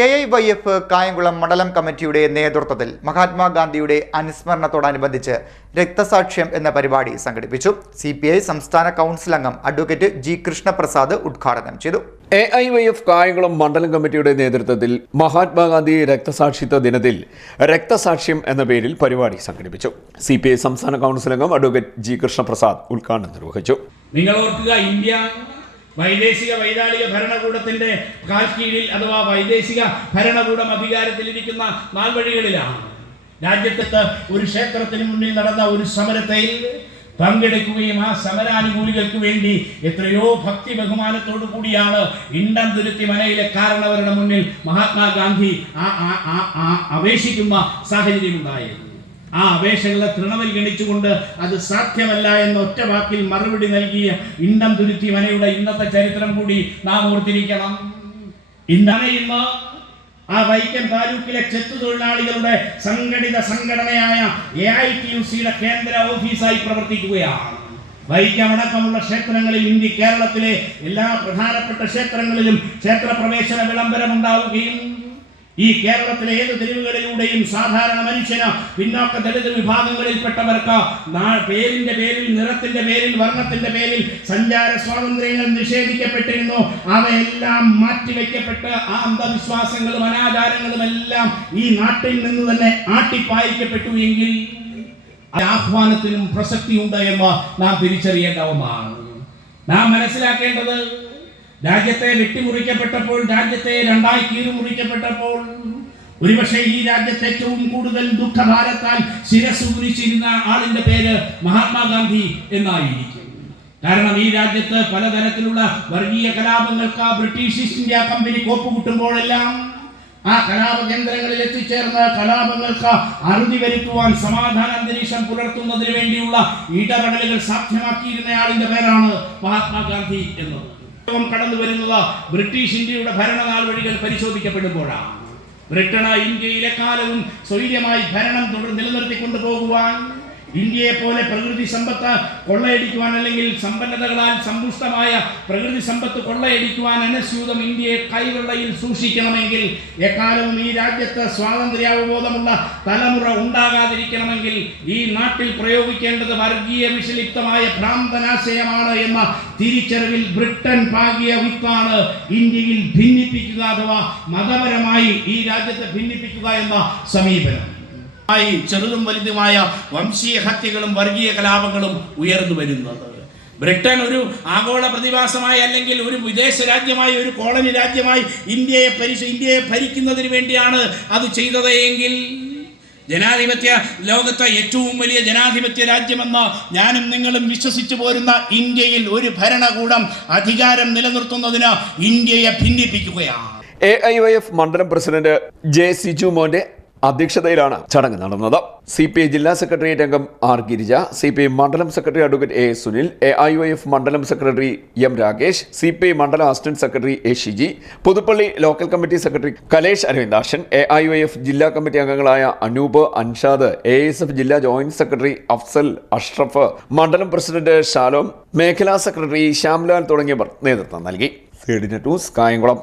AIYF Kayamkulam മണ്ഡലം കമ്മിറ്റിയുടെ നേതൃത്വത്തിൽ മഹാത്മാഗാന്ധിയുടെ അനുസ്മരണത്തോടനുബന്ധിച്ച് രക്തസാക്ഷ്യം എന്ന പരിപാടി സംഘടിപ്പിച്ചു. CPI സംസ്ഥാന കൗൺസിൽ അംഗം അഡ്വക്കേറ്റ് G. കൃഷ്ണപ്രസാദ് ഉദ്ഘാടനം ചെയ്തു. AIYF കായംകുളം മണ്ഡലം കമ്മിറ്റിയുടെ നേതൃത്വത്തിൽ മഹാത്മാഗാന്ധി രക്തസാക്ഷിത്വ ദിനത്തിൽ രക്തസാക്ഷ്യം എന്ന പേരിൽ പരിപാടി സംഘടിപ്പിച്ചു. CPI സംസ്ഥാന കൗൺസിൽ അംഗം അഡ്വക്കേറ്റ് G. കൃഷ്ണപ്രസാദ് ഉദ്ഘാടനം നിർവഹിച്ചു. നിങ്ങൾ ഓർക്കുക, ഇന്ത്യ വൈദേശിക വൈതാളിക ഭരണകൂടത്തിന്റെ കാൽക്കീഴിൽ അഥവാ വൈദേശിക ഭരണകൂടം അധികാരത്തിലിരിക്കുന്ന നാൾവഴികളിലാണ്. രാജ്യത്ത് ഒരു ക്ഷേത്രത്തിന് മുന്നിൽ നടന്ന ഒരു സമരത്തിൽ പങ്കെടുക്കുകയും ആ സമരാനുകൂലികൾക്ക് വേണ്ടി എത്രയോ ഭക്തി ബഹുമാനത്തോടു കൂടിയാണ് ഇണ്ടംതുരുത്തി മനയിലെ കാരണവരുടെ മുന്നിൽ മഹാത്മാഗാന്ധി അപേക്ഷിക്കുന്ന സാഹചര്യം ഉണ്ടായത്. ആ അപേക്ഷകളെ തൃണവൽഗണിച്ചുകൊണ്ട് അത് സാധ്യമല്ല എന്ന ഒറ്റ വാക്കിൽ മറുപടി നൽകിയ ഇണ്ടംതുരുത്തി മനയുടെ ഇന്നത്തെ ചരിത്രം കൂടി നാം ഓർത്തിരിക്കണം. ഇന്ന് ആ വൈക്കം താലൂക്കിലെ ചെത്തുതൊഴിലാളികളുടെ സംഘടിത സംഘടനയായ AITUCയുടെ കേന്ദ്ര ഓഫീസായി പ്രവർത്തിക്കുകയാണ്. വൈക്കമടക്കമുള്ള ക്ഷേത്രങ്ങളിൽ കേരളത്തിലെ എല്ലാ പ്രധാനപ്പെട്ട ക്ഷേത്രങ്ങളിലും ക്ഷേത്രപ്രവേശന വിളംബരം ഉണ്ടാവുകയും ഈ കേരളത്തിലെ ഏത് തെരുവുകളിലൂടെയും സാധാരണ മനുഷ്യന് പിന്നോക്ക ദളിത് വിഭാഗങ്ങളിൽപ്പെട്ടവർക്ക് പേരിന്റെ പേരിൽ, നിറത്തിന്റെ പേരിൽ, വർണ്ണത്തിന്റെ പേരിൽ സഞ്ചാര സ്വാതന്ത്ര്യങ്ങൾ നിഷേധിക്കപ്പെട്ടിരുന്നു. അവയെല്ലാം മാറ്റിവെക്കപ്പെട്ട് ആ അന്ധവിശ്വാസങ്ങളും അനാചാരങ്ങളും എല്ലാം ഈ നാട്ടിൽ നിന്ന് തന്നെ ആട്ടിപ്പായിക്കപ്പെട്ടു എങ്കിൽ ആഹ്വാനത്തിനും പ്രസക്തിയുണ്ട് എന്ന് നാം തിരിച്ചറിയേണ്ട ഒന്നാണ്. നാം മനസ്സിലാക്കേണ്ടത്, രാജ്യത്തെ വെട്ടിമുറിക്കപ്പെട്ടപ്പോൾ, രാജ്യത്തെ രണ്ടായി കീറുമുറിക്കപ്പെട്ടപ്പോൾ ഒരുപക്ഷെ ഈ രാജ്യത്തെ ഏറ്റവും കൂടുതൽ ദുഃഖഭാരത്താൽ ശിരസ് കുനിച്ചിരുന്ന ആളിന്റെ പേര് മഹാത്മാഗാന്ധി എന്നായിരിക്കും. കാരണം ഈ രാജ്യത്ത് പലതരത്തിലുള്ള വർഗീയ കലാപങ്ങൾക്ക് ബ്രിട്ടീഷ് ഈസ്റ്റ് ഇന്ത്യ കമ്പനി കോപ്പുകൂട്ടുമ്പോഴെല്ലാം ആ കലാപ കേന്ദ്രങ്ങളിൽ എത്തിച്ചേർന്ന് കലാപങ്ങൾക്ക് അറുതി വരുത്തുവാൻ, സമാധാന അന്തരീക്ഷം പുലർത്തുന്നതിന് വേണ്ടിയുള്ള ഇടപെടലുകൾ സാധ്യമാക്കിയിരുന്നയാളിന്റെ പേരാണ് മഹാത്മാഗാന്ധി എന്നത്. കടന്നു വരുന്നത് ബ്രിട്ടീഷ് ഇന്ത്യയുടെ ഭരണനാൾ വഴികൾ പരിശോധിക്കപ്പെടുമ്പോഴാണ്. ബ്രിട്ടന് ഇന്ത്യയിലെ കാലവും സ്വൈര്യമായി ഭരണം നിലനിർത്തിക്കൊണ്ടു പോകുവാൻ, ഇന്ത്യയെ പോലെ പ്രകൃതി സമ്പത്ത് കൊള്ളയടിക്കുവാൻ, അല്ലെങ്കിൽ സമ്പന്നതകളാൽ സമ്പുഷ്ടമായ പ്രകൃതി സമ്പത്ത് കൊള്ളയടിക്കുവാൻ അനുസ്യൂതം ഇന്ത്യയെ കൈവെള്ളയിൽ സൂക്ഷിക്കണമെങ്കിൽ, എക്കാലവും ഈ രാജ്യത്ത് സ്വാതന്ത്ര്യാവബോധമുള്ള തലമുറ ഉണ്ടാകാതിരിക്കണമെങ്കിൽ ഈ നാട്ടിൽ പ്രയോഗിക്കേണ്ടത് വർഗീയ വിഷലിപ്തമായ ഭ്രാന്തനാശയമാണ് എന്ന തിരിച്ചറിവിൽ ബ്രിട്ടൻ പാകിയ വിത്താണ് ഇന്ത്യയിൽ ഭിന്നിപ്പിക്കുക അഥവാ മതപരമായി ഈ രാജ്യത്തെ ഭിന്നിപ്പിക്കുക എന്ന സമീപനം. ചെറുതും വലുതുമായ വംശീയ ഹത്യകളും വർഗീയ കലാപങ്ങളും ഉയർന്നു വരുന്നത്. ബ്രിട്ടൻ ഒരു ആഗോള പ്രതിഭാസമായി, അല്ലെങ്കിൽ ഒരു വിദേശ രാജ്യമായി, ഒരു കോളനി രാജ്യമായി ഇന്ത്യയെ ഭരിക്കുന്നതിന് വേണ്ടിയാണ് അത് ചെയ്തത് എങ്കിൽ, ജനാധിപത്യ ലോകത്തെ ഏറ്റവും വലിയ ജനാധിപത്യ രാജ്യമെന്ന് ഞാനും നിങ്ങളും വിശ്വസിച്ചു പോരുന്ന ഇന്ത്യയിൽ ഒരു ഭരണകൂടം അധികാരം നിലനിർത്തുന്നതിന് ഇന്ത്യയെ ഭിന്നിപ്പിക്കുകയാണ്. AIYF മണ്ഡലം പ്രസിഡന്റ് J. സിജു മോന്റെ അധ്യക്ഷതയിലാണ് ചടങ്ങ് നടന്നത്. CPI ജില്ലാ സെക്രട്ടേറിയറ്റ് അംഗം R. ഗിരിജ, CPI മണ്ഡലം secretary advocate A. Sunil, AIYF മണ്ഡലം സെക്രട്ടറി M. രാകേഷ്, CPI മണ്ഡലം assistant secretary A. Shiji, Puthuppally local committee secretary Kalesh Aravindakshan, AIYF ജില്ലാ കമ്മിറ്റി അംഗങ്ങളായ അനൂപ്, അൻഷാദ്, ASF ജില്ലാ ജോയിന്റ് സെക്രട്ടറി അഫ്സൽ, അഷ്റഫ്, മണ്ഡലം പ്രസിഡന്റ് ഷാലോം, മേഖലാ സെക്രട്ടറി ശ്യാംലാൽ തുടങ്ങിയവർ നേതൃത്വം നൽകി. CDNet news Kayamkulam.